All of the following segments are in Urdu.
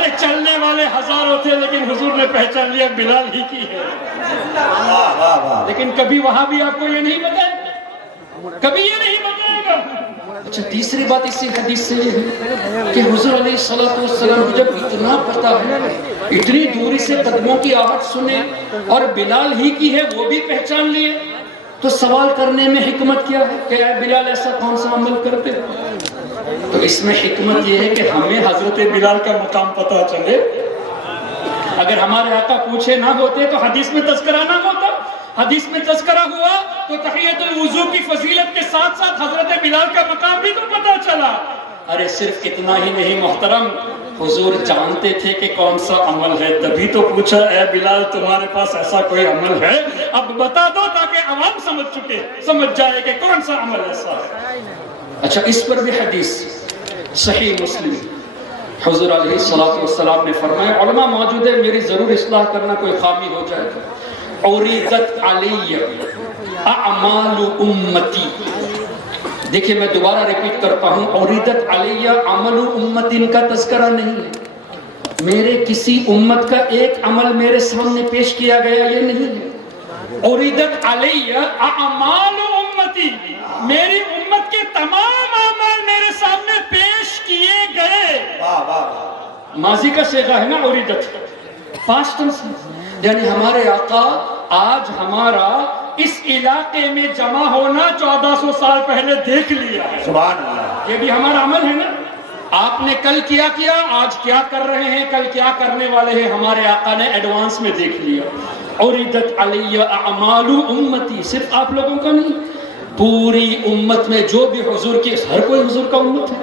ارے چلنے والے ہزاروں تھے لیکن حضور نے پہچان لیا بلال ہی کی ہے. لیکن کبھی وہاں بھی آپ کو یہ نہیں بتائے گا, کبھی یہ نہیں بتائے گا. اچھا تیسری بات اسی حدیث سے یہ ہے کہ حضور علیہ السلام کو جب اتنا پتا ہے, اتنی دوری سے قدموں کی آہٹ سنے اور بلال ہی کی ہے وہ بھی پہچان لیے, تو سوال کرنے میں حکمت کیا ہے کہ اے بلال ایسا کون سا عمل کرتے؟ تو اس میں حکمت یہ ہے کہ ہمیں حضرت بلال کا مقام پتہ چلے. اگر ہمارے آقا پوچھے نہ ہوتے تو حدیث میں تذکرہ نہ ہوتا, حدیث میں تذکرہ ہوا تو تحیۃ الوضو کی فضیلت کے ساتھ ساتھ حضرت بلال کا مقام بھی تو پتہ چلا. ارے صرف اتنا ہی نہیں محترم, حضور جانتے تھے کہ کون سا عمل ہے, تبھی تو پوچھا اے بلال تمہارے پاس ایسا کوئی عمل ہے, اب بتا دو تاکہ عوام سمجھ جائے کہ کون سا عمل ایسا ہے. اچھا اس پر بھی حدیث صحیح مسلم, حضور علیہ السلام نے فرمایا, علماء موجود ہے میری ضرور اصلاح کرنا کوئی خامی ہو جائے گا, عریضت علی اعمال امتی. دیکھیں میں دوبارہ ریپیٹ کرتا ہوں, عریضت علی عمل امتی کا تذکرہ نہیں ہے, میرے کسی امت کا ایک عمل میرے سامنے پیش کیا گیا یہ نہیں ہے. عریضت علی اعمال امتی, میری امت کے تمام اعمال میرے سامنے پیش کیے گئے. ماضی کا صیغہ ہے نا عریضت, پاسٹ ٹینس, یعنی ہمارے آقا آج ہمارا اس علاقے میں جمع ہونا 1400 سال پہلے دیکھ لیا ہے. سبحان اللہ. یہ بھی ہمارا عمل ہے نا. آپ نے کل کیا آج کیا کر رہے ہیں, کل کیا کرنے والے ہیں, ہمارے آقا نے ایڈوانس میں دیکھ لیا. عریضت علی اعمال امتی, صرف آپ لوگوں کا نہیں, پوری امت میں جو بھی حضور کی, ہر کوئی حضور کا امت ہے,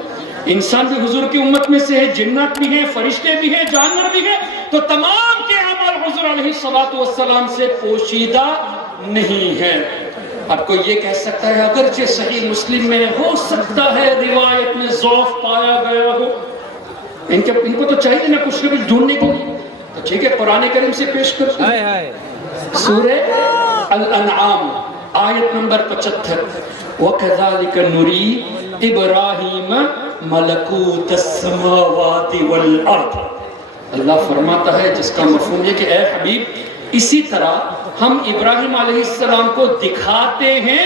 انسان بھی حضور کی امت میں سے ہے, جنات بھی ہیں, فرشتے بھی ہیں, جانور بھی ہیں, تو تمام کے عمل حضور علیہ السلام سے پوشیدہ نہیں ہے. اب کوئی یہ کہہ سکتا ہے اگرچہ صحیح مسلم میں ہو سکتا ہے روایت میں ضعف پایا گیا ہو, ان کو تو چاہیے نا کچھ نہ کچھ ڈھونڈنے کے لیے, تو ٹھیک ہے قرآن کریم سے پیش کرتے ہیں. سورہ الانعام آیت نمبر 75, وَكَذَلِكَ نُرِي إِبْرَاهِيمَ مَلَكُوتَ السَّمَاوَاتِ وَالْأَرْضِ. اللہ فرماتا ہے جس کا مفہوم یہ کہ اے حبیب اسی طرح ہم ابراہیم علیہ السلام کو دکھاتے ہیں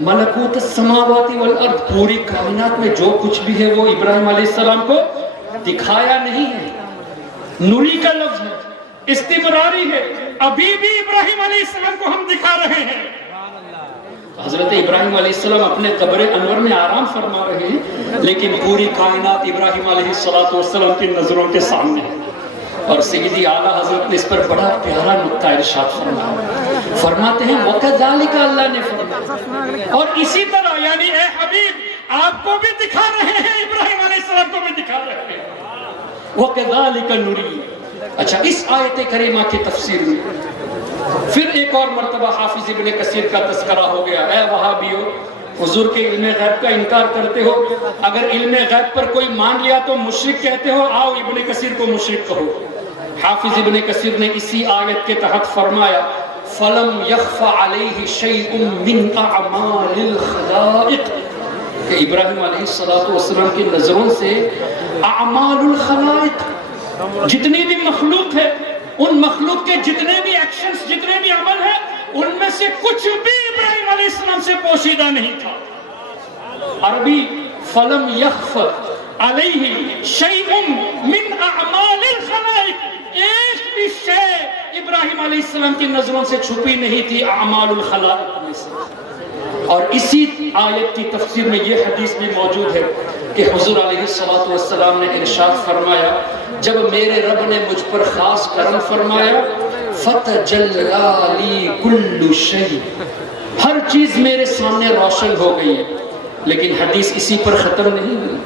ملکوت السماوات والارض, پوری کائنات میں جو کچھ بھی ہے وہ ابراہیم علیہ السلام کو دکھایا نہیں ہے. نوری کا لفظ ہے, استمراری ہے, ابھی بھی ابراہیم علیہ السلام کو ہم دکھا رہے ہیں. حضرت ابراہیم علیہ السلام اپنے قبر انور میں آرام فرما رہے ہیں, لیکن پوری کائنات ابراہیم علیہ السلام کی نظروں کے سامنے ہے. اور سیدی اعلیٰ حضرت نے اس پر بڑا پیارا نقطہ ارشاد فرمایا, فرماتے ہیں وَكَذَلِكَ, اللہ نے فرمایا اور اسی طرح, یعنی اے حبیب آپ کو بھی دکھا رہے ہیں, ابراہیم علیہ السلام کو بھی دکھا رہے ہیں. وَكَذَلِكَ نُرِي. اچھا اس آیت کریمہ کی تفسیر میں پھر ایک اور مرتبہ حافظ ابن کثیر کا تذکرہ ہو گیا. اے وہابیو, حضور کے علم غیب کا انکار کرتے ہو, اگر علم غیب پر کوئی مان لیا تو مشرک کہتے ہو, آؤ ابن کثیر کو مشرک کہو. حافظ ابن کثیر نے اسی آیت کے تحت فرمایا فَلَمْ يَخْفَ عَلَيْهِ شَيْءٌ مِّنْ أَعْمَالِ الْخَلَائِقِ, کہ ابراہیم علیہ السلام کی نظروں سے اعمال الخلائق, جتنی بھی مخلوق ہے, ان مخلوق کے جتنے بھی ایکشنز, جتنے بھی عمل ہیں, ان میں سے کچھ بھی ابراہیم علیہ السلام سے پوشیدہ نہیں تھا. عربی فَلَمْ يَخْفَ عَلَيْهِ شَيْءٌ مِّنْ أَعْمَالِ الْخَلَائِقِ, ایک بھی شے ابراہیم علیہ السلام کی نظروں سے چھپی نہیں تھی اعمال الخلائق میں سے. اور اسی آیت کی تفسیر میں یہ حدیث بھی موجود ہے کہ حضور علیہ السلام نے ارشاد فرمایا جب میرے رب نے مجھ پر خاص کرم فرمایا فَتَجَلَّى لِي كُلُّ شَيْءٍ, ہر چیز میرے سامنے روشن ہو گئی ہے. لیکن حدیث اسی پر ختم نہیں ہوئی.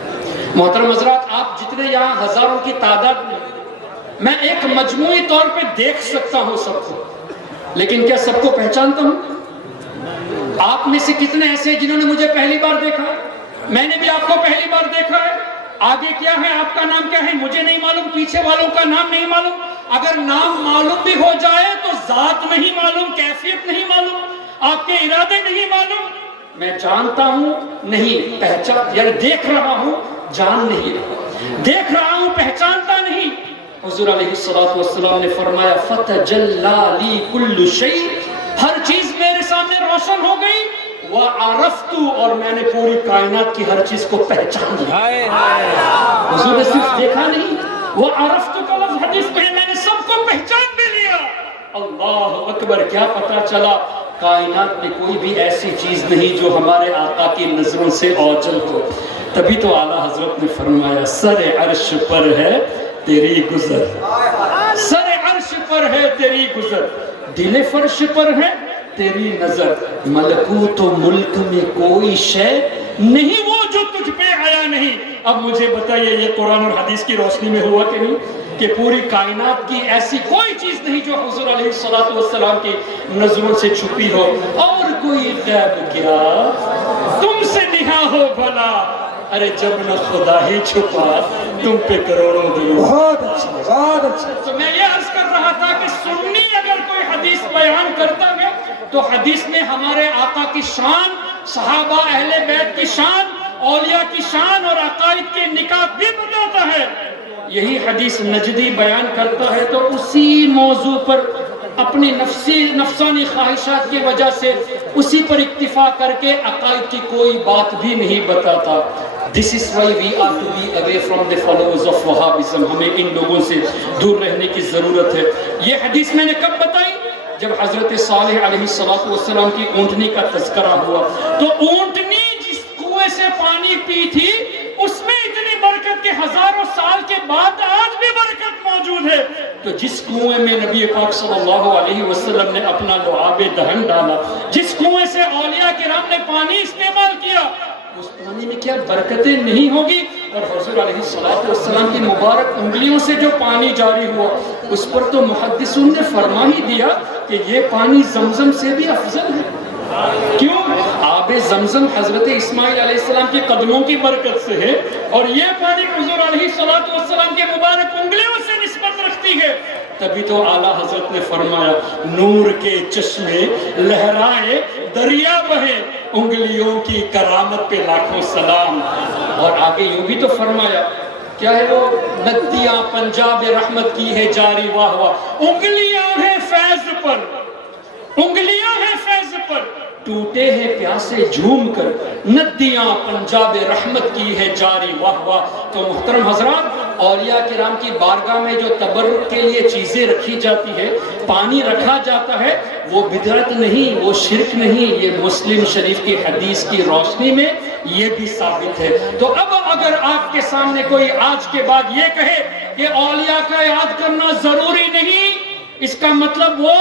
محترم حضرات, آپ جتنے یہاں ہزاروں کی تعداد میں ایک مجموعی طور پہ دیکھ سکتا ہوں سب کو, لیکن کیا سب کو پہچانتا ہوں؟ آپ میں سے کتنے ایسے جنہوں نے مجھے پہلی بار دیکھا ہے؟ میں نے بھی آپ کو پہلی بار دیکھا ہے. آگے کیا ہے, آپ کا نام کیا ہے مجھے نہیں معلوم, پیچھے والوں کا نام نہیں معلوم. اگر نام معلوم بھی ہو جائے تو ذات نہیں معلوم, کیفیت نہیں معلوم, آپ کے ارادے نہیں معلوم. میں جانتا ہوں نہیں پہچان, یعنی دیکھ رہا ہوں جان نہیں رہا, دیکھ رہا ہوں پہچانتا حضور علیہ السلام نے فرمایا فتجلی لی کل شیء، ہر چیز میرے سامنے روشن ہو گئی، وعرفت، اور میں نے پوری کائنات کی ہر چیز کو پہچان لیا۔ حضور نے صرف دیکھا نہیں، وعرفت کا لفظ حدیث میں نے سب کو پہچان بھی لیا۔ اللہ اکبر، کیا پتا چلا کائنات میں کوئی بھی ایسی چیز نہیں جو ہمارے آقا کی نظروں سے اوجل ہو۔ تبھی تو اعلیٰ حضرت نے فرمایا سر عرش پر ہے تیری گزر، سر عرش پر ہے تیری گزر، دل فرش پر ہے تیری نظر، ملکوت و ملک میں کوئی شے نہیں وہ جو تجھ پہ آیا نہیں۔ اب مجھے بتائیے یہ قرآن اور حدیث کی روشنی میں ہوا کہ نہیں، کہ پوری کائنات کی ایسی کوئی چیز نہیں جو حضور علیہ السلام کی نظروں سے چھپی ہو، اور کوئی غیب کیا تم سے نہا ہو بھلا، ارے جب نہ خدا ہی چھپا تم پہ کروڑوں دلوں۔ بہت اچھا، بہت اچھا۔ تو میں یہ عرض کر رہا تھا کہ سنی اگر کوئی حدیث بیان کرتا ہے تو حدیث میں ہمارے آقا کی شان، صحابہ اہل بیت کی شان، اولیاء کی شان اور عقائد کے نکات بھی بتاتا ہے۔ یہی حدیث نجدی بیان کرتا ہے تو اسی موضوع پر اپنی نفسانی خواہشات کی وجہ سے اسی پر اکتفا کر کے عقائد کی کوئی بات بھی نہیں بتاتا۔ This is why we are to be away from the followers of Wahhabism۔ ہمیں ان لوگوں سے دور رہنے کی ضرورت ہے۔ یہ حدیث میں نے کب بتائی؟ جب حضرت صالح علیہ السلام کی اونٹنی کا تذکرہ ہوا، تو اونٹنی جس کنویں سے پانی پی تھی اس میں اتنی برکت کہ ہزاروں سال کے بعد آج بھی برکت موجود ہے۔ تو جس کنویں میں نبی پاک صلی اللہ علیہ وسلم نے اپنا لعاب دہن ڈالا، جس کنویں سے اولیاء کرام نے پانی استعمال کیا، اس پانی میں کیا برکتیں نہیں ہوگی؟ اور حضور علیہ السلام کی مبارک انگلیوں سے جو پانی جاری ہوا اس پر تو محدثون نے فرما ہی دیا کہ یہ پانی زمزم سے بھی افضل ہے۔ کیوں؟ آب زمزم حضرت اسماعیل علیہ السلام کے قدموں کی برکت سے ہے، اور یہ پانی حضور علیہ السلام کے مبارک انگلیوں سے نسبت رکھتی ہے۔ تبھی تو اعلیٰ حضرت نے فرمایا نور کے چشمے لہرائے دریا بہے، انگلیوں کی کرامت پہ لاکھوں سلام۔ اور آگے یوں بھی تو فرمایا، کیا ہے وہ، ندیاں پنجاب رحمت کی ہے جاری واہ واہ، انگلیاں ہیں فیض پر، انگلیاں ہیں فیض پر، ٹوٹے ہیں پیاسے جھوم کر، ندیاں پنجاب رحمت کی ہے جاری واہ واہ۔ تو محترم حضرات، اولیاء کرام کی بارگاہ میں جو تبرک کے لیے چیزیں رکھی جاتی ہے، پانی رکھا جاتا ہے، وہ بدعت نہیں، وہ شرک نہیں، یہ مسلم شریف کی حدیث کی روشنی میں یہ بھی ثابت ہے۔ تو اب اگر آپ کے سامنے کوئی آج کے بعد یہ کہے کہ اولیاء کا یاد کرنا ضروری نہیں، اس کا مطلب وہ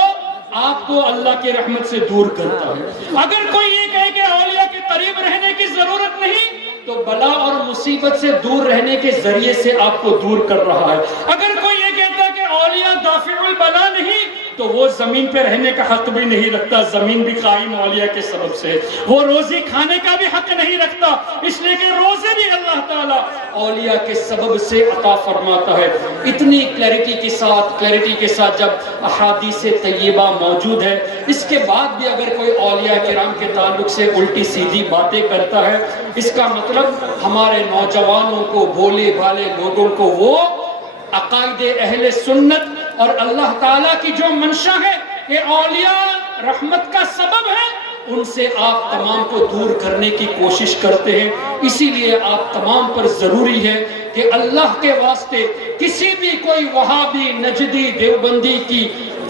آپ کو اللہ کی رحمت سے دور کرتا ہے۔ اگر کوئی یہ کہے کہ اولیاء کے قریب رہنے کی ضرورت نہیں، تو بلا اور مصیبت سے دور رہنے کے ذریعے سے آپ کو دور کر رہا ہے۔ اگر کوئی یہ کہتا ہے کہ اولیاء دافع البلا نہیں، تو وہ زمین پہ رہنے کا حق بھی نہیں رکھتا، زمین بھی قائم اولیاء کے سبب سے، وہ روزی کھانے کا بھی حق نہیں رکھتا، اس لیے کہ روزے بھی اللہ تعالیٰ اولیاء کے سبب سے عطا فرماتا ہے۔ اتنی کلیرٹی کے ساتھ جب احادیث طیبہ موجود ہے، اس کے بعد بھی اگر کوئی اولیاء کرام کے تعلق سے الٹی سیدھی باتیں کرتا ہے، اس کا مطلب ہمارے نوجوانوں کو، بھولے بھالے لوگوں کو وہ عقائد اہل سنت اور اللہ تعالیٰ کی جو منشا ہے کہ اولیاء رحمت کا سبب ہے، ان سے آپ تمام کو دور کرنے کی کوشش کرتے ہیں۔ اسی لیے آپ تمام پر ضروری ہے کہ اللہ کے واسطے کسی بھی کوئی وہابی، نجدی، دیوبندی کی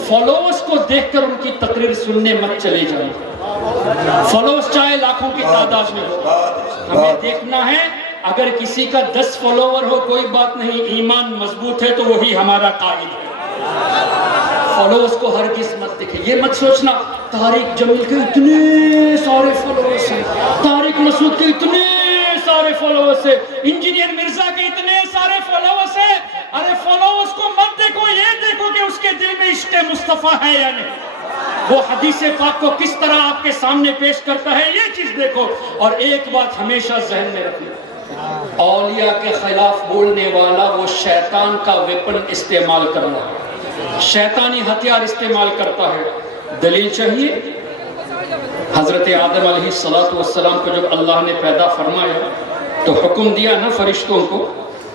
فالوورز کو دیکھ کر ان کی تقریر سننے مت چلے جائیں۔ فالوورز چاہے لاکھوں کی تعداد میں ہو، ہمیں دیکھنا ہے اگر کسی کا 10 فالوور ہو کوئی بات نہیں، ایمان مضبوط ہے تو وہی ہمارا قائد ہے۔ فالوورز کو ہرگز مت دیکھیں، یہ مت سوچنا طارق جمیل کے اتنے سارے فالوورز ہیں، طارق مسعود کے اتنے سارے فالوورز ہیں، انجینئر مرزا کے اتنے سارے فالوورز ہیں۔ ارے فالوورز کو مت دیکھو، یہ دیکھو کہ اس کے دل میں عشق مصطفیٰ ہے یا نہیں، وہ حدیث پاک کو کس طرح آپ کے سامنے پیش کرتا ہے، یہ چیز دیکھو۔ اور ایک بات ہمیشہ ذہن میں رکھنا، اولیاء کے خلاف بولنے والا وہ شیطان کا ویپن استعمال کرنا ہے، شیطانی ہتھیار استعمال کرتا ہے۔ دلیل چاہیے؟ حضرت آدم علیہ السلام کو جب اللہ نے پیدا فرمایا تو حکم دیا نا فرشتوں کو،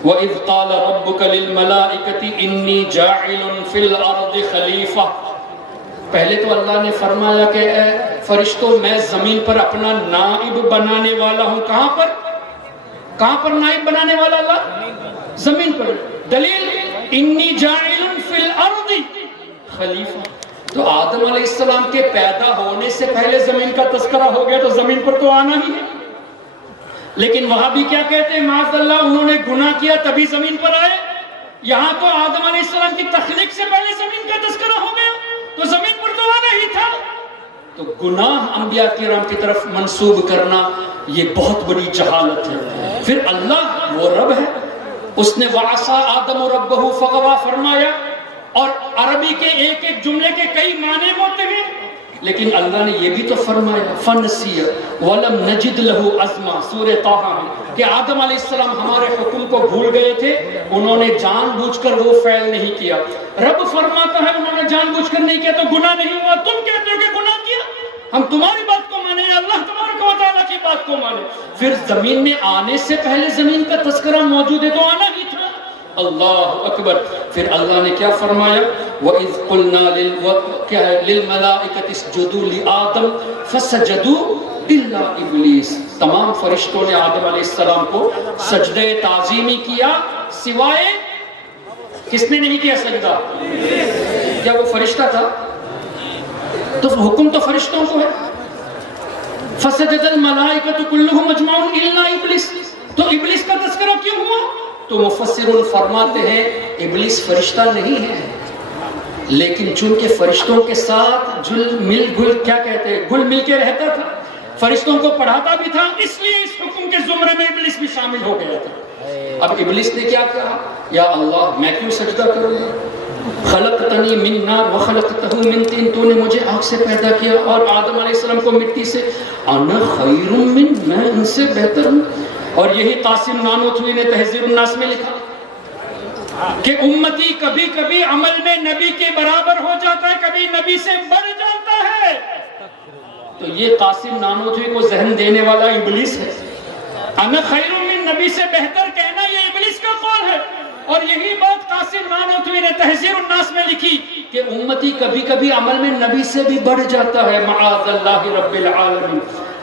وَإِذْ قَالَ رَبُّكَ لِلْمَلَائِكَةِ إِنِّي جَاعِلٌ فِي الْأَرْضِ خَلِيفَةً. پہلے تو اللہ نے فرمایا کہ اے فرشتوں میں زمین پر اپنا نائب بنانے والا ہوں. کہاں پر نائب بنانے والا اللہ؟ زمین پر. دلیل انی جاعل فی الارض خلیفہ. تو آدم علیہ السلام کے پیدا ہونے سے پہلے زمین کا تذکرہ ہو گیا تو زمین پر تو آنا ہی ہے. لیکن وہاں بھی کیا کہتے ہیں معاذ اللہ انہوں نے گناہ کیا تبھی زمین پر آئے. یہاں تو آدم علیہ السلام کی تخلیق سے پہلے زمین کا تذکرہ ہو گیا تو زمین پر تو آنا ہی تھا. تو گناہ انبیاء کرام کی طرف منسوب کرنا یہ بہت بڑی جہالت ہے. پھر اللہ وہ رب ہے, اس نے وَعَصَىٰ آدَمُ رَبَّهُ فَغَوَىٰ فرمایا, اور عربی کے ایک ایک جملے کے کئی معنی ہوتے ہیں. لیکن اللہ نے یہ بھی تو فرمایا فَنَسِيَ وَلَمْ نَجِدْ لَهُ عَزْمًا سورہ طٰہٰ میں کہ آدم علیہ السلام ہمارے حکم کو بھول گئے تھے, انہوں نے جان بوجھ کر وہ فعل نہیں کیا. رب فرماتا ہے انہوں نے جان بوجھ کر نہیں کیا تو گناہ نہیں ہوا. تم کہتے ہو کہ گناہ کیا, ہم تمہاری بات کو مانے یا اللہ تبارک و تعالیٰ کی بات کو مانے. پھر زمین میں آنے سے پہلے زمین کا تذکرہ موجود ہے تو آنا ہی تھا. اللہ اکبر. پھر اللہ نے کیا فرمایا وَإِذْ قُلْنَا لِلْمَلَائِكَةِ اسْجُدُوا لِآدَمَ فَسَجَدُوا إِلَّا إِبْلِيسَ. تمام فرشتوں نے آدم علیہ السلام کو سجدہ تعظیمی کیا سوائے کس نے نہیں کیا سجدہ؟ کیا وہ فرشتہ تھا؟ تو حکم تو فرشتوں کو ہے. فَسَجَدَ الْمَلَائِكَةُ كُلُّهُمْ أَجْمَعُونَ إِلَّا إِبْلِيسَ. تو ابلیس کا تذکرہ کیوں ہوا؟ تو مفسرون فرماتے ہیں ابلیس فرشتہ نہیں ہے, لیکن چونکہ فرشتوں کے ساتھ گل مل کے رہتا تھا, فرشتوں کو پڑھاتا بھی تھا, اس لیے اس حکم کے زمرے میں ابلیس بھی شامل ہو گیا تھا. اب ابلیس نے کیا کہا یا اللہ میں کیوں سجدہ کروں, خلقتنی من نار وخلقتہ من طین, تو نے مجھے آگ سے پیدا کیا اور آدم علیہ السلام کو مٹی سے. انا خیر من, میں ان سے بہتر ہوں. اور یہی قاسم نانوتوی نے تہذیب الناس میں لکھا کہ امتی کبھی کبھی عمل میں نبی کے برابر ہو جاتا ہے, کبھی نبی سے بڑھ جاتا ہے. تو یہ قاسم نانوتوی کو ذہن دینے والا ابلیس ہے. انا خیر من, نبی سے بہتر کہنا یہ ابلیس کا قول ہے. اور یہی بات قاسم نانوتوی نے تہذیب الناس میں لکھی کہ امتی کبھی کبھی عمل میں نبی سے بھی بڑھ جاتا ہے معاذ اللہ رب العالمین.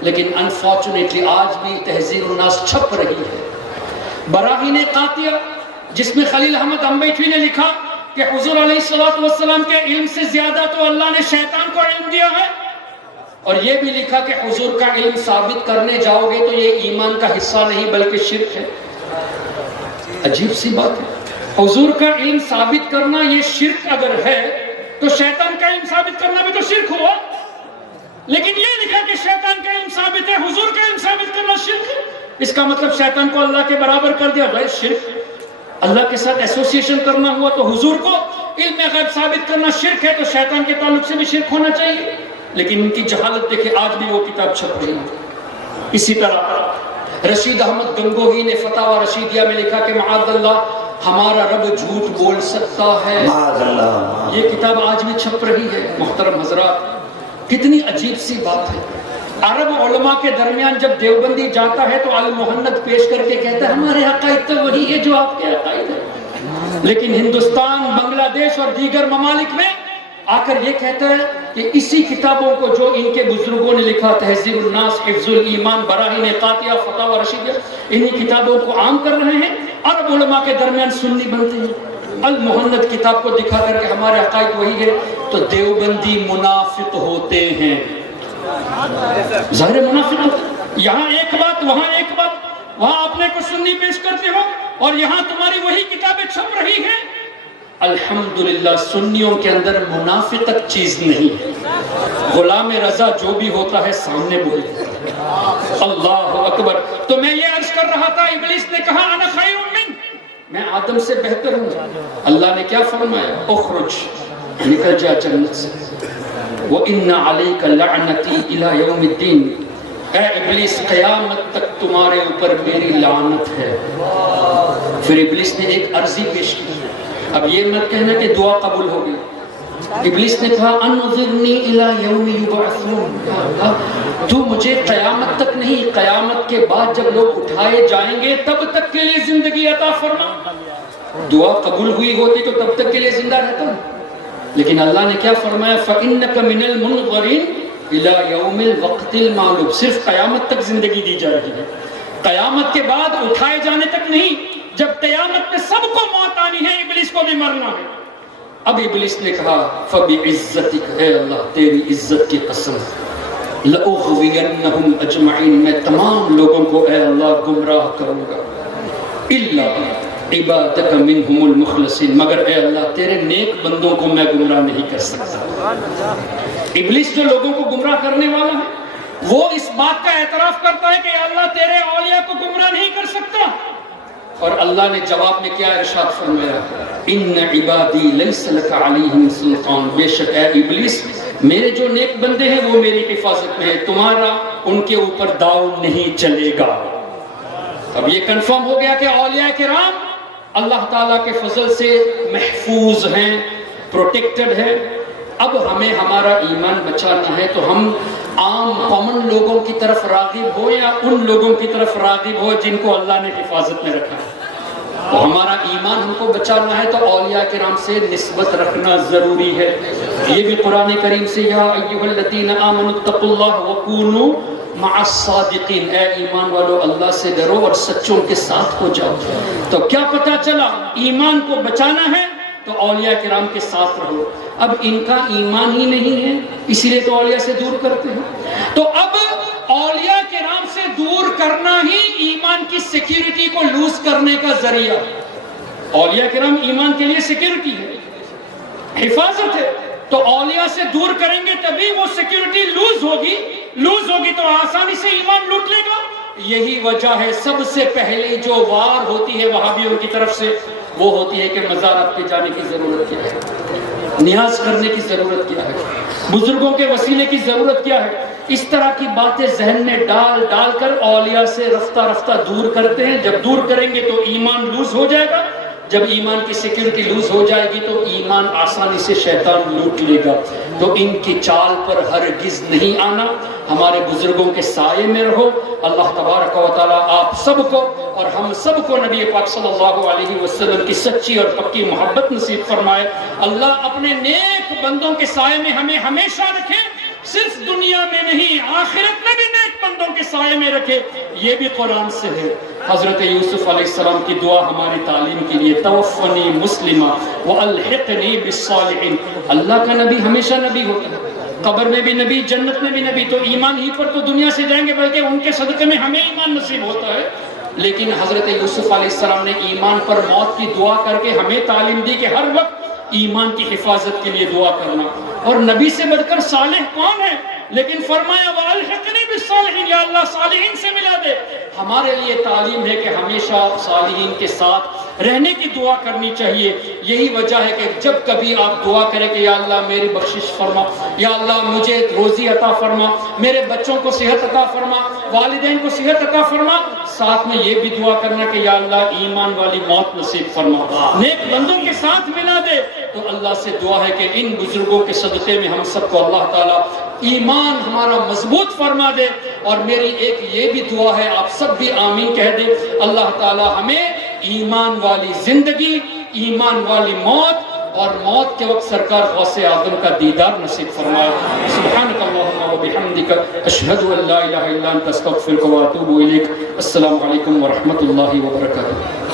لیکن انفارچونیٹلی آج بھی تہذیب الناس چھپ رہی ہے. براہین قاطعہ جس میں خلیل احمد امبیٹوی نے لکھا کہ حضور علیہ السلام کے علم سے زیادہ تو اللہ نے شیطان کو علم دیا ہے, اور یہ بھی لکھا کہ حضور کا علم ثابت کرنے جاؤ گے تو یہ ایمان کا حصہ نہیں بلکہ شرک ہے. عجیب سی بات ہے, حضور کا علم ثابت کرنا یہ شرک اگر ہے تو شیطان کا علم ثابت کرنا بھی تو شرک ہوا. لیکن یہ لکھا کہ شیطان کا علم ثابت ہے, حضور کا علم ثابت کرنا شرک ہے. اس کا مطلب شیطان کو اللہ کے برابر کر دیا. بھائی شرک, اللہ کے ساتھ ایسوسیشن کرنا ہوا تو حضور کو علم غیب ثابت کرنا شرک ہے, تو شیطان کے تعلق سے بھی شرک ہونا چاہیے. لیکن ان کی جہالت دیکھیں, آج بھی وہ کتاب چھپ رہی ہے. اسی طرح رشید احمد گنگوہی نے فتاوی رشیدیہ میں لکھا کہ معاذ اللہ ہمارا رب جھوٹ بول سکتا ہے. یہ کتاب آج بھی چھپ رہی ہے. محترم حضرات, کتنی عجیب سی بات ہے. عرب علماء کے درمیان جب دیوبندی جاتا ہے تو المحند پیش کر کے کہتا ہے ہمارے عقائد تو وہی ہے جو آپ کے عقائد ہیں. لیکن ہندوستان, بنگلہ دیش اور دیگر ممالک میں آ کر یہ کہتا ہے کہ اسی کتابوں کو جو ان کے بزرگوں نے لکھا, تہذیب الناس, حفظ الایمان, براہین قاطعہ, فتاوی رشیدیہ, انہی کتابوں کو عام کر رہے ہیں. عرب علماء کے درمیان سنی بنتے ہیں. المحند کتاب کو دکھا کر کے ہمارے عقائد وہی ہے, تو دیوبندی منافق ہوتے ہیں. ظاہر منافق ہوتے ہیں. یہاں ایک بات, وہاں ایک بات, وہاں اپنے کو سنی پیش کرتے ہو اور یہاں تمہاری وہی کتابیں چھپ رہی ہیں. الحمدللہ سنیوں کے اندر منافقت چیز نہیں ہے. غلام رضا جو بھی ہوتا ہے سامنے بولے. اللہ اکبر. تو میں یہ عرض کر رہا تھا, ابلیس نے کہا انا خیر من, میں آدم سے بہتر ہوں. اللہ نے کیا فرمایا, اخرج, نکل جا جنت سے. وَإِنَّ عَلَيْكَ لَعْنَتِي إِلَى يَوْمِ الدِّينِ, اے ابلیس قیامت تک تمہارے اوپر میری لعنت ہے. پھر ابلیس نے ایک عرضی پیش کی. اب یہ مت کہنا کہ دعا قبول ہو گئی, ابلیس نے کہا انظرنی الی یوم یبعثون، تو مجھے قیامت تک نہیں، قیامت کے بعد جب لوگ اٹھائے جائیں گے تب تک کے لیے زندگی عطا فرما۔ دعا قبول ہوئی ہوتی تو تب تک کے لیے زندہ رہتا، لیکن اللہ نے کیا فرمایا فَإِنَّكَ مِنَ الْمُنظَرِينَ إِلَى يَوْمِ الْوَقْتِ الْمَعْلُومِ، صرف قیامت تک زندگی دی جا رہی ہے، قیامت کے بعد اٹھائے جانے تک نہیں۔ جب قیامت میں سب کو موت آنی ہے، ابلیس کو بھی مرنا ہے۔ اب ابلیس نے کہا فَبِعِزَّتِكَ، اے اللہ تیری عزت کی قسم، لَأُغْوِيَنَّهُمْ أَجْمَعِينَ، میں تمام لوگوں کو اے اللہ گمراہ کروں گا، إِلَّا عِبَادَكَ مِنْهُمُ الْمُخْلَصِينَ، مگر اے اللہ تیرے نیک بندوں کو میں گمراہ نہیں کر سکتا۔ ابلیس جو لوگوں کو گمراہ کرنے والا ہے، وہ اس بات کا اعتراف کرتا ہے کہ اللہ تیرے اولیاء کو گمراہ نہیں کر سکتا، اور اللہ نے جواب میں کیا ارشاد فرمایا، ان عبادی لیس لک علیہم سلطان، بے شک اے ابلیس میرے جو نیک بندے ہیں وہ میری حفاظت میں ہے، تمہارا ان کے اوپر داؤ نہیں چلے گا۔ اب یہ کنفرم ہو گیا کہ اولیاء کرام اللہ تعالیٰ کے فضل سے محفوظ ہیں، پروٹیکٹڈ ہیں۔ اب ہمیں ہمارا ایمان بچانا ہے تو ہم عام کامن لوگوں کی طرف راغب ہو یا ان لوگوں کی طرف راغب ہو جن کو اللہ نے حفاظت میں رکھا ہے۔ تو ہمارا ایمان ہم کو بچانا ہے تو اولیاء کرام سے نسبت رکھنا ضروری ہے۔ یہ بھی قرآن کریم سے یا ایھا الذین آمنوا اتقوا اللہ وکونوا مع الصادقین، اے ایمان والو اللہ سے ڈرو اور سچوں کے ساتھ ہو جاؤ۔ تو کیا پتہ چلا، ایمان کو بچانا ہے تو اولیاء کرام کے ساتھ رہو۔ اب ان کا ایمان ہی نہیں ہے، اسی لیے تو اولیاء سے دور کرتے ہیں۔ تو اب اولیاء کرام سے دور کرنا ہی ایمان کی سیکیورٹی کو لوز کرنے کا ذریعہ۔ اولیاء کرام ایمان کے لیے سیکیورٹی ہے، حفاظت ہے، تو اولیاء سے دور کریں گے تبھی وہ سیکیورٹی لوز ہوگی تو آسانی سے ایمان لوٹ لے گا۔ یہی وجہ ہے سب سے پہلی جو وار ہوتی ہے وہابیوں کی طرف سے، وہ ہوتی ہے کہ مزارات پہ جانے کی ضرورت کیا ہے، نیاز کرنے کی ضرورت کیا ہے، بزرگوں کے وسیلے کی ضرورت کیا ہے۔ اس طرح کی باتیں ذہن میں ڈال کر اولیاء سے رفتہ رفتہ دور کرتے ہیں۔ جب دور کریں گے تو ایمان لوز ہو جائے گا، جب ایمان کی سیکیورٹی لوز ہو جائے گی تو ایمان آسانی سے شیطان لوٹ لے گا۔ تو ان کی چال پر ہرگز نہیں آنا، ہمارے بزرگوں کے سائے میں رہو۔ اللہ تبارک و تعالیٰ آپ سب کو اور ہم سب کو نبی پاک صلی اللہ علیہ وسلم کی سچی اور پکی محبت نصیب فرمائے۔ اللہ اپنے نیک بندوں کے سائے میں ہمیں ہمیشہ رکھے، صرف دنیا میں نہیں آخرت میں بھی نیک بندوں کے سائے میں رکھے۔ یہ بھی قرآن سے ہے۔ حضرت یوسف علیہ السلام کی دعا ہماری تعلیم کے لیے، توفنی مسلمہ والحقنی بالصالحین۔ اللہ کا نبی ہمیشہ نبی ہوتا ہے، قبر میں بھی نبی، جنت میں بھی نبی۔ تو ایمان ہی پر تو دنیا سے جائیں گے، بلکہ ان کے صدقے میں ہمیں ایمان نصیب ہوتا ہے۔ لیکن حضرت یوسف علیہ السلام نے ایمان پر موت کی دعا کر کے ہمیں تعلیم دی کہ ہر وقت ایمان کی حفاظت کے لیے دعا کرنا۔ اور نبی سے بڑھ کر صالح کون ہے؟ لیکن فرمایا وَأَلْحِقْنِي بِالصَّالِحِينَ، یا اللہ صالحین سے ملا دے۔ ہمارے لیے تعلیم ہے کہ ہمیشہ صالحین کے ساتھ رہنے کی دعا کرنی چاہیے۔ یہی وجہ ہے کہ جب کبھی آپ دعا کریں کہ یا اللہ میری بخشش فرما، یا اللہ مجھے روزی عطا فرما، میرے بچوں کو صحت عطا فرما، والدین کو صحت عطا فرما، ساتھ میں یہ بھی دعا کرنا کہ یا اللہ ایمان والی موت نصیب فرما، نیک بندوں کے ساتھ ملا دے۔ تو اللہ سے دعا ہے کہ ان بزرگوں کے صدقے میں ہم سب کو اللہ تعالیٰ ایمان ہمارا مضبوط فرما دے۔ اور میری ایک یہ بھی دعا ہے، آپ سب بھی آمین کہہ دیں، اللہ تعالیٰ ہمیں ایمان والی زندگی، ایمان والی موت اور موت کے وقت سرکار غوث اعظم کا دیدار نصیب فرمائے۔ سبحانک اللہم و بحمدک، اشہد ان لا الہ الا انت، استغفرک و اتوب الیک۔ السلام علیکم ورحمۃ اللہ وبرکاتہ۔